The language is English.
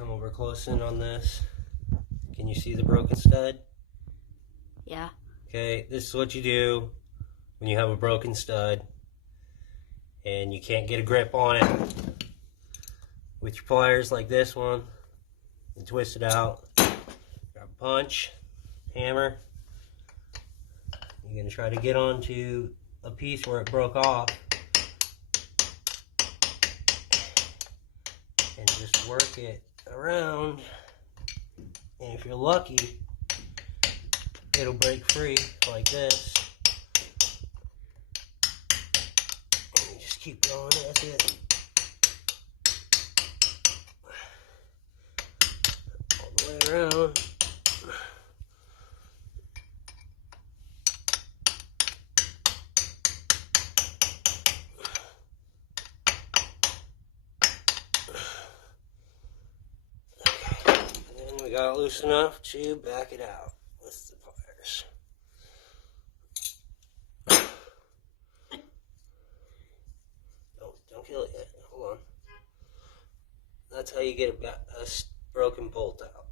come over close in on this. Can you see the broken stud? Yeah. Okay, this is what you do when you have a broken stud and you can't get a grip on it. With your pliers like this one, and twist it out. Grab a punch, hammer. You're going to try to get onto a piece where it broke off. And just work it around. And if you're lucky, it'll break free like this. And you just keep going, that's it. All the way around. And then we got it loose enough to back it out with the pliers. Don't kill it yet. Hold on. That's how you get a broken bolt out.